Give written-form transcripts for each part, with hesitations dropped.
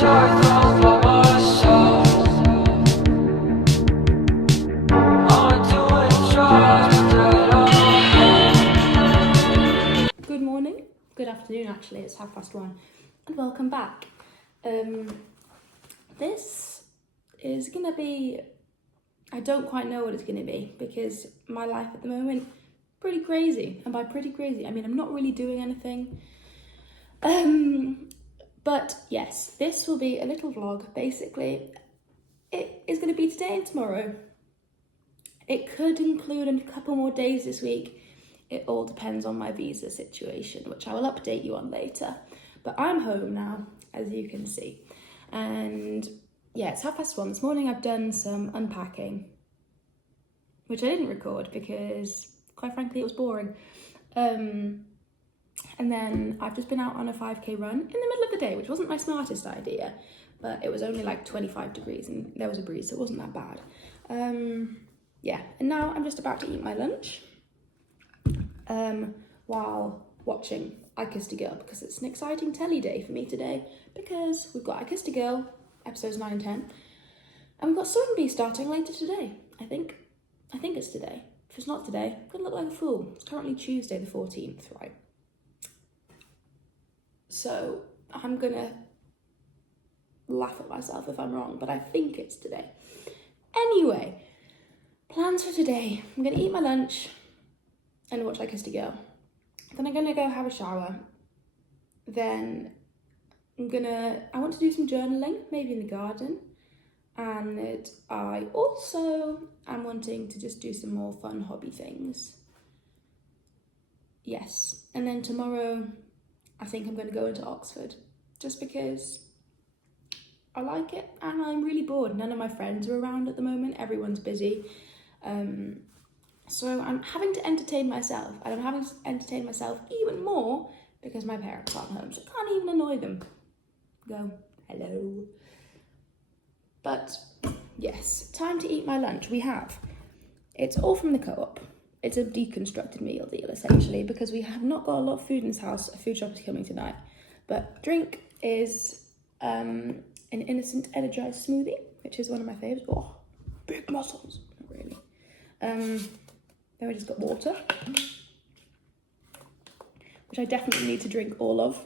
circles by myself. I'm doing drugs that Good morning, good afternoon actually, it's 1:30 and welcome back. This is gonna be, I don't quite know what it's gonna be because my life at the moment, pretty crazy. And by pretty crazy, I mean I'm not really doing anything. But yes, this will be a little vlog. Basically, it is gonna be today and tomorrow. It could include a couple more days this week. It all depends on my visa situation, which I will update you on later. But I'm home now, as you can see. And yeah, it's 1:30 this morning. I've done some unpacking, which I didn't record because, quite frankly, it was boring. And then I've just been out on a 5k run in the middle of the day, which wasn't my smartest idea, but it was only like 25 degrees and there was a breeze, so it wasn't that bad. Yeah, and now I'm just about to eat my lunch while watching I Kissed a Girl, because it's an exciting telly day for me today, because we've got I Kissed a Girl, episodes 9 and 10, and we've got Swing Bee starting later today, I think it's today. If it's not today, I'm gonna look like a fool. It's currently Tuesday the 14th, right? So I'm gonna laugh at myself if I'm wrong, but I think it's today. Anyway, plans for today. I'm gonna eat my lunch and watch I Kissed a Girl. Then I'm gonna go have a shower. Then I want to do some journaling, maybe in the garden. And I also am wanting to just do some more fun hobby things. Yes, and then tomorrow I think I'm gonna go into Oxford just because I like it and I'm really bored. None of my friends are around at the moment, everyone's busy. So I'm having to entertain myself, and I'm having to entertain myself even more because my parents aren't home, so I can't even annoy them. Go, hello. But yes, time to eat my lunch. It's all from the Co-op. It's a deconstructed meal deal essentially, because we have not got a lot of food in this house. A food shop is coming tonight. But drink is an innocent energized smoothie, which is one of my favourites. Oh, big muscles. Not really. Then we just got water, which I definitely need to drink all of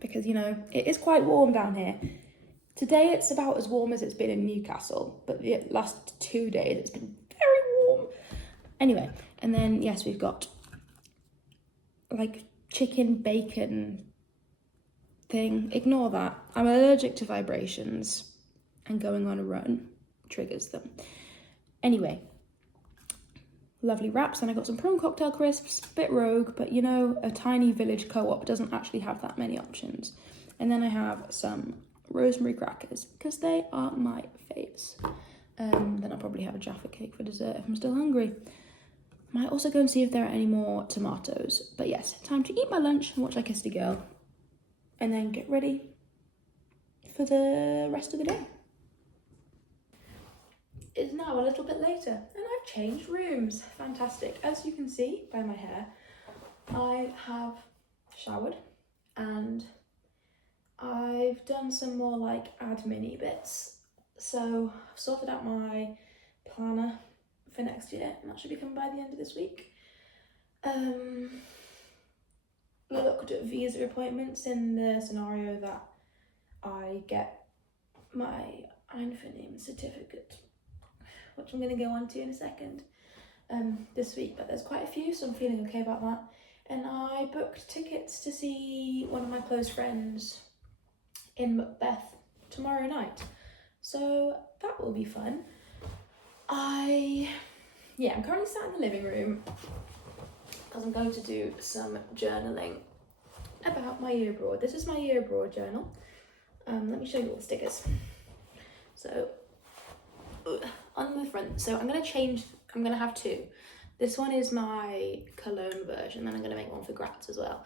because, you know, it is quite warm down here. Today it's about as warm as it's been in Newcastle, but the last 2 days it's been very warm. Anyway, and then yes, we've got like chicken bacon thing. Ignore that. I'm allergic to vibrations and going on a run triggers them. Anyway, lovely wraps, and I got some prawn cocktail crisps, a bit rogue, but you know, a tiny village Co-op doesn't actually have that many options. And then I have some rosemary crackers because they are my faves. Then I'll probably have a Jaffa cake for dessert if I'm still hungry. Might also go and see if there are any more tomatoes. But yes, time to eat my lunch and watch I Kissed a Girl, and then get ready for the rest of the day. It's now a little bit later and I've changed rooms. Fantastic. As you can see by my hair, I have showered and I've done some more like admin-y bits. So I've sorted out my planner for next year and that should be coming by the end of this week. Looked at visa appointments in the scenario that I get my Einvernehmen certificate, which I'm going to go on to in a second, this week, but there's quite a few, so I'm feeling okay about that. And I booked tickets to see one of my close friends in Macbeth tomorrow night, so that will be fun. I'm currently sat in the living room because I'm going to do some journaling about my year abroad. This is my year abroad journal. Let me show you all the stickers. So on the front, so I'm gonna have two. This one is my Cologne version, and I'm gonna make one for Graz as well.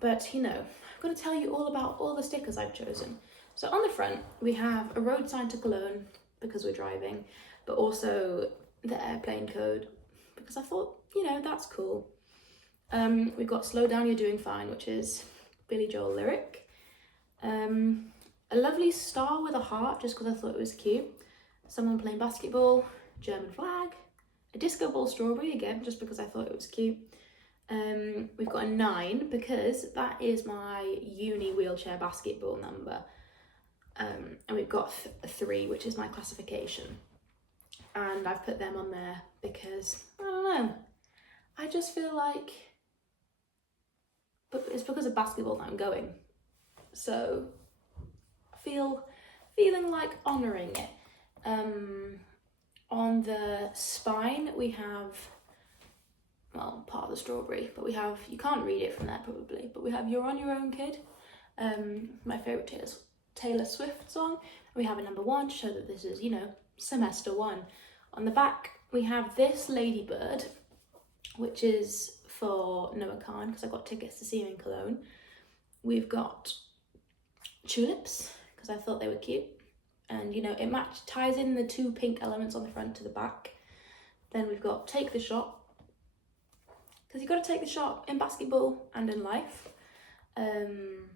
But you know, I'm gonna tell you all about all the stickers I've chosen. So on the front, we have a road sign to Cologne because we're driving, but also the airplane code because I thought, you know, that's cool. We've got Slow Down, You're Doing Fine, which is Billy Joel lyric. A lovely star with a heart, just because I thought it was cute. Someone playing basketball, German flag, a disco ball strawberry again, just because I thought it was cute. We've got a 9 because that is my uni wheelchair basketball number. And we've got a 3, which is my classification. And I've put them on there because, I don't know, I just feel like, but it's because of basketball that I'm going. So, feeling like honouring it. On the spine, we have, well, part of the strawberry, but we have, you can't read it from there probably, but we have You're On Your Own Kid, my favourite Taylor Swift song. We have a number 1 to show that this is, you know, semester 1. On the back, we have this ladybird, which is for Noah Khan, because I got tickets to see him in Cologne. We've got tulips, because I thought they were cute. And, you know, it ties in the 2 pink elements on the front to the back. Then we've got Take the Shot, because you've got to take the shot in basketball and in life. And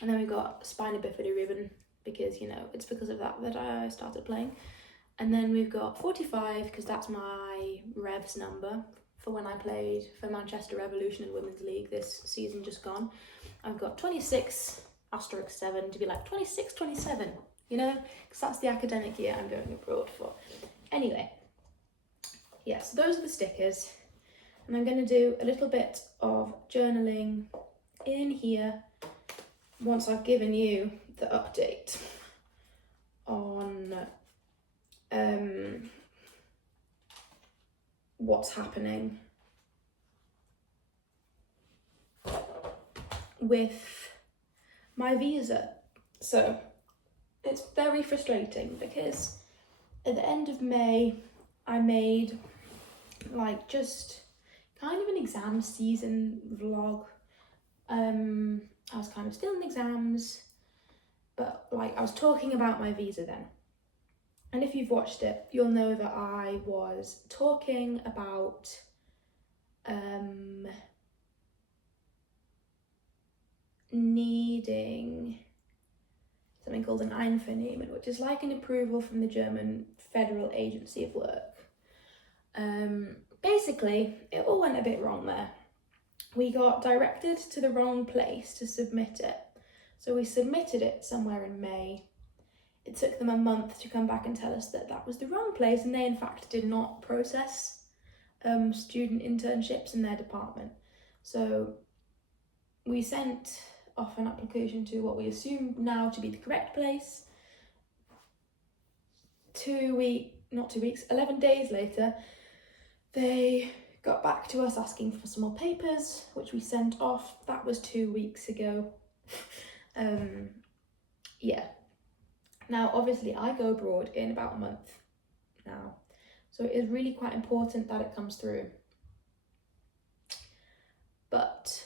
then we've got Spina Bifida ribbon, because, you know, it's because of that I started playing. And then we've got 45, because that's my Revs number for when I played for Manchester Revolution in Women's League this season just gone. I've got 26, asterisk 7, to be like 26, 27, you know, because that's the academic year I'm going abroad for. Anyway, yes, those are the stickers. And I'm going to do a little bit of journaling in here once I've given you the update on what's happening with my visa. So it's very frustrating because at the end of May I made like just kind of an exam season vlog. I was kind of still in exams, but like I was talking about my visa then. And if you've watched it, you'll know that I was talking about needing something called an Einvernehmen, which is like an approval from the German Federal Agency of Work. Basically, it all went a bit wrong there. We got directed to the wrong place to submit it. So we submitted it somewhere in May. It took them a month to come back and tell us that that was the wrong place, and they in fact did not process student internships in their department. So we sent off an application to what we assume now to be the correct place. 11 days later, they got back to us asking for some more papers, which we sent off. That was 2 weeks ago. Yeah. Now, obviously, I go abroad in about a month now, so it is really quite important that it comes through. But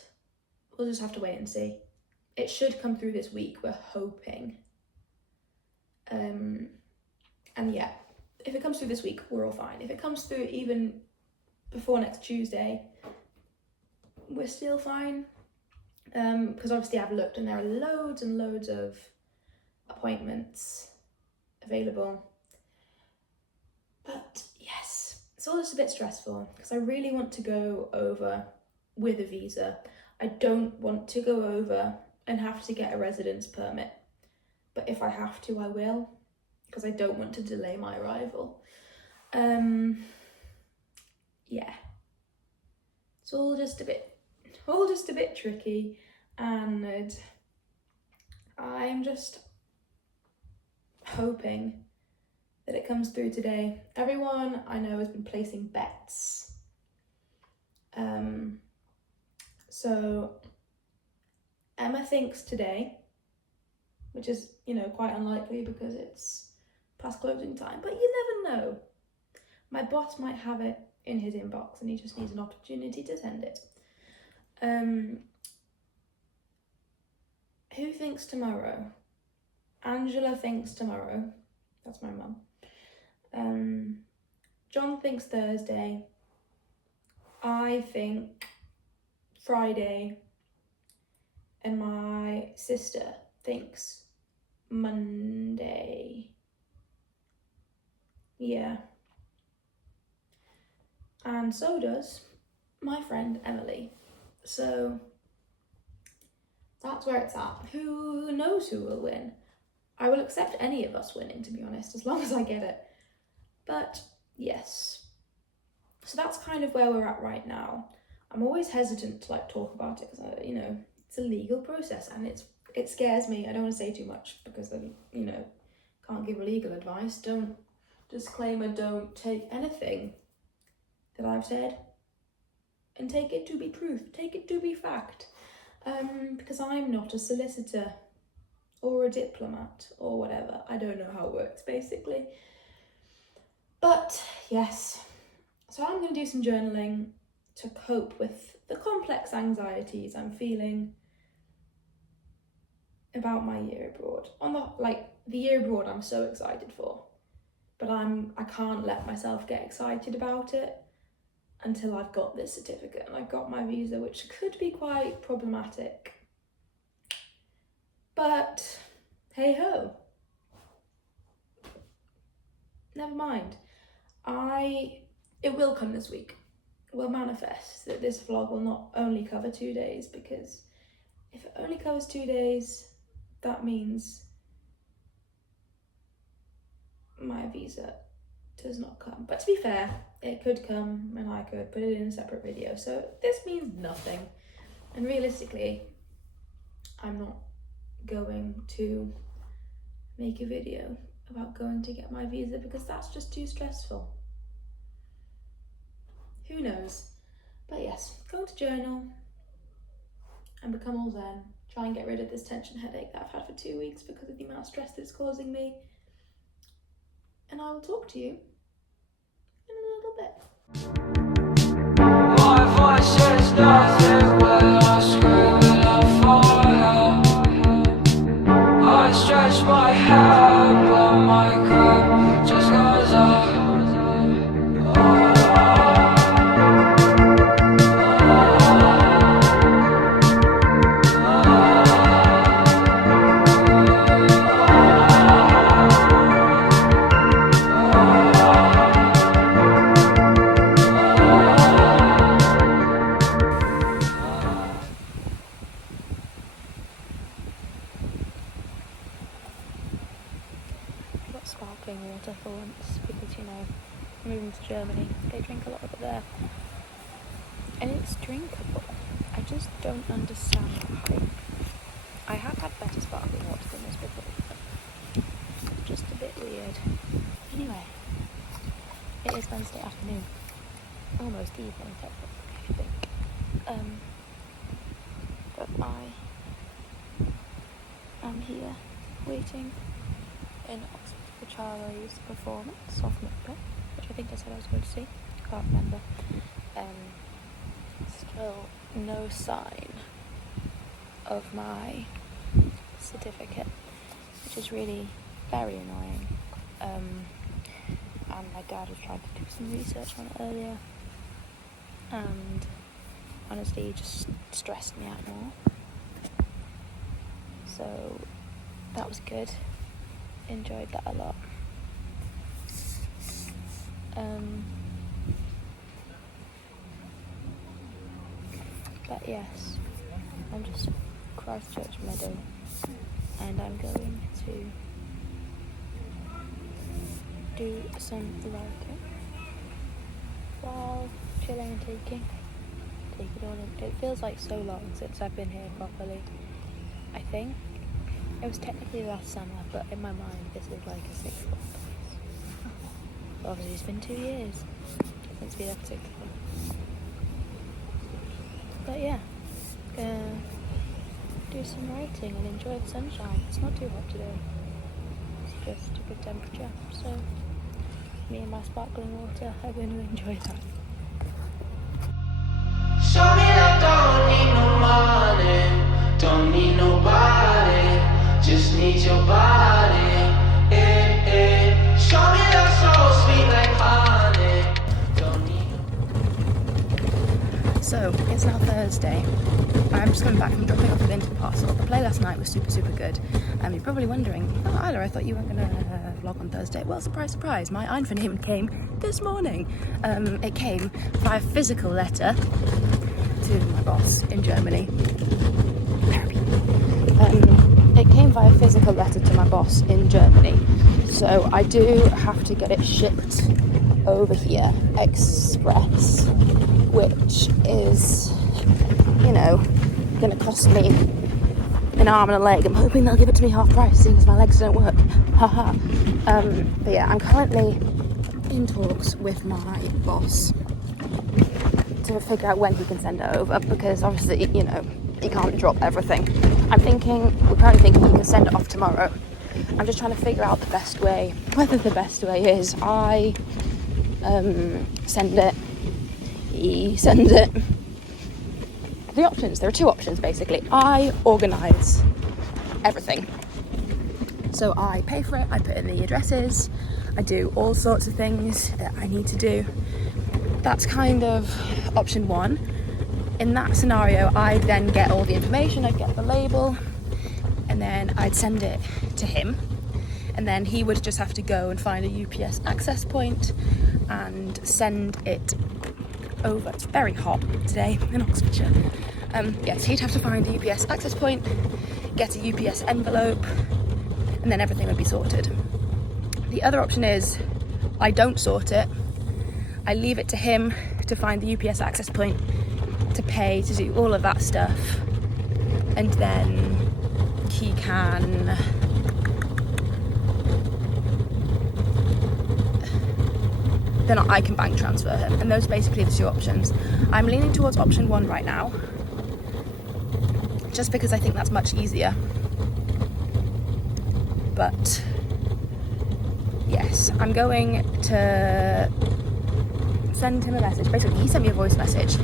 we'll just have to wait and see. It should come through this week, we're hoping. And yeah, if it comes through this week, we're all fine. If it comes through even before next Tuesday, we're still fine. Because obviously I've looked and there are loads and loads of appointments available. But yes, it's all just a bit stressful because I really want to go over with a visa. I don't want to go over and have to get a residence permit. But if I have to, I will, because I don't want to delay my arrival. Yeah. It's all just a bit tricky, and I'm just hoping that it comes through today. Everyone I know has been placing bets. So Emma thinks today, which is, you know, quite unlikely because it's past closing time, but you never know. My boss might have it in his inbox and he just needs an opportunity to send it. Who thinks tomorrow? Angela thinks tomorrow. That's my mum. John thinks Thursday. I think Friday. And my sister thinks Monday. Yeah. And so does my friend Emily. So that's where it's at. Who knows who will win? I will accept any of us winning, to be honest, as long as I get it. But yes. So that's kind of where we're at right now. I'm always hesitant to talk about it because it's a legal process and it scares me. I don't want to say too much because I can't give legal advice. Disclaimer, don't take anything that I've said and take it to be truth, take it to be fact, because I'm not a solicitor or a diplomat or whatever. I don't know how it works basically. But yes, so I'm going to do some journaling to cope with the complex anxieties I'm feeling about my year abroad. The year abroad I'm so excited for, but I can't let myself get excited about it until I've got this certificate and I've got my visa, which could be quite problematic. But hey ho, never mind. It will come this week. Will manifest that this vlog will not only cover 2 days, because if it only covers 2 days, that means my visa does not come. But to be fair, it could come and I could put it in a separate video, so this means nothing. And realistically, I'm not going to make a video about going to get my visa because that's just too stressful. Who knows? But yes, going to journal and become all zen. Try and get rid of this tension headache that I've had for 2 weeks because of the amount of stress that it's causing me. And I will talk to you in a little bit. My voice says nothing when I scream and I fall. I stretch my hand, but my grip just goes up. Sparkling water for once because moving to Germany, they drink a lot of it there and it's drinkable. I just don't understand the hype. I have had better sparkling water than this before, but just a bit weird. Anyway, it is Wednesday afternoon, almost evening technically, I think. But I am here waiting in Oxford for Charlie's performance of Macbeth, which I think I said I was going to see. Can't remember. Still no sign of my certificate, which is really very annoying. And my dad was trying to do some research on it earlier, and honestly, it just stressed me out more. So that was good. Enjoyed that a lot. But yes, I'm just Christchurch Meadow, and I'm going to do some writing while chilling and take it all in. It feels like so long since I've been here properly. I think it was technically last summer, but in my mind this is like a sixth form place. Obviously it's been 2 years since we left sixth form. But yeah, gonna do some writing and enjoy the sunshine. It's not too hot today, it's just a good temperature, so me and my sparkling water are going to enjoy that. Show me that don't need no money, don't need nobody, just need your body. Show me that so sweet like honey, don't need no. So, it's now Thursday. I'm just coming back from dropping off a Vinton parcel. The play last night was super, super good. You're probably wondering, oh, Isla, I thought you weren't going to vlog on Thursday. Well, surprise, surprise, my Einvernehmen came this morning. It came via physical letter to my boss in Germany. It came via physical letter to my boss in Germany. So I do have to get it shipped over here, express, which is, you know, going to cost me an arm and a leg. I'm hoping they'll give it to me half price, seeing as my legs don't work. Haha. But yeah, I'm currently in talks with my boss to figure out when he can send it over, because obviously, you know, he can't drop everything. We're currently thinking he can send it off tomorrow. I'm just trying to figure out the best way, whether the best way is I send it, he sends it. The options, there are two options basically. I organise everything. So I pay for it, I put in the addresses, I do all sorts of things that I need to do. That's kind of option one. In that scenario, I'd then get all the information, I'd get the label, and then I'd send it to him. And then he would just have to go and find a UPS access point and send it over. It's very hot today in Oxfordshire. Yes, he'd have to find the UPS access point, get a UPS envelope, and then everything would be sorted. The other option is I don't sort it. I leave it to him to find the UPS access point, to pay, to do all of that stuff, and then he can then I can bank transfer him. And those are basically the two options. I'm leaning towards option one right now, just because I think that's much easier. But yes, I'm going to send him a message. Basically, he sent me a voice message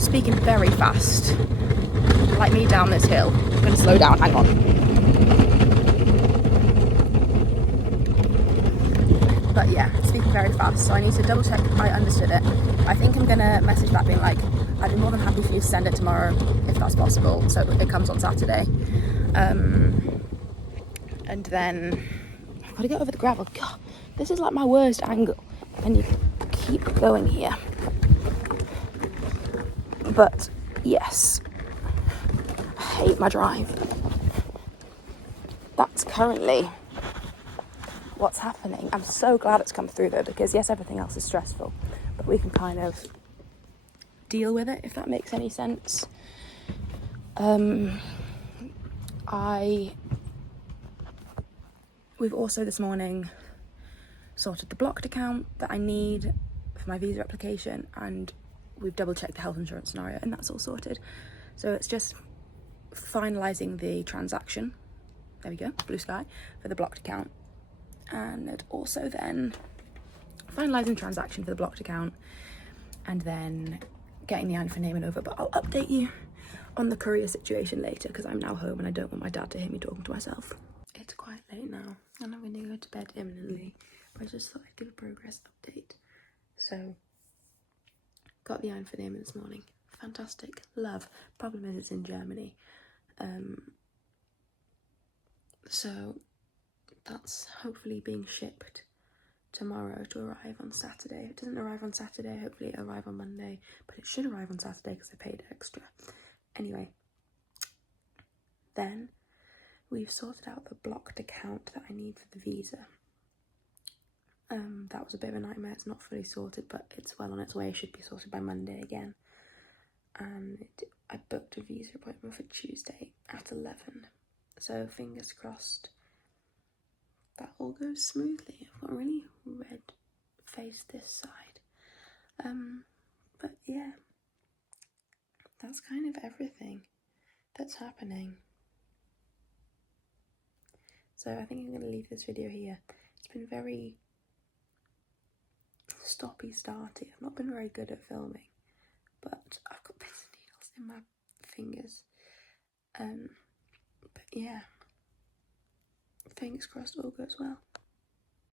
speaking very fast, like me down this hill. I'm going to slow down, hang on. But yeah, speaking very fast, so I need to double check I understood it. I think I'm going to message back being like, I'd be more than happy for you to send it tomorrow if that's possible, so it comes on Saturday. And then I've got to get over the gravel. God, this is like my worst angle, and you keep going here. But yes, I hate my drive. That's currently what's happening. I'm so glad it's come through though, because yes, everything else is stressful, but we can kind of deal with it, if that makes any sense. We've also this morning sorted the blocked account that I need for my visa application, and we've double checked the health insurance scenario, and that's all sorted. So it's just finalising the transaction, there we go, blue sky, for the blocked account. And also then finalising transaction for the blocked account, and then getting the Einvernehmen over. But I'll update you on the courier situation later, because I'm now home and I don't want my dad to hear me talking to myself. It's quite late now and I'm going to go to bed imminently, but I just thought I'd give a progress update. So, got the Einvernehmen this morning. Fantastic. Love. Problem is it's in Germany. So that's hopefully being shipped tomorrow to arrive on Saturday. If it doesn't arrive on Saturday, hopefully it'll arrive on Monday, but it should arrive on Saturday because I paid extra. Anyway, then we've sorted out the blocked account that I need for the visa. That was a bit of a nightmare. It's not fully sorted, but it's well on its way. It should be sorted by Monday again. And I booked a visa appointment for Tuesday at 11. So fingers crossed that all goes smoothly. I've got a really red face this side. But yeah, that's kind of everything that's happening. So I think I'm going to leave this video here. It's been very stoppy-starty. I've not been very good at filming, but I've got pins and needles in my fingers. But yeah, fingers crossed all goes well.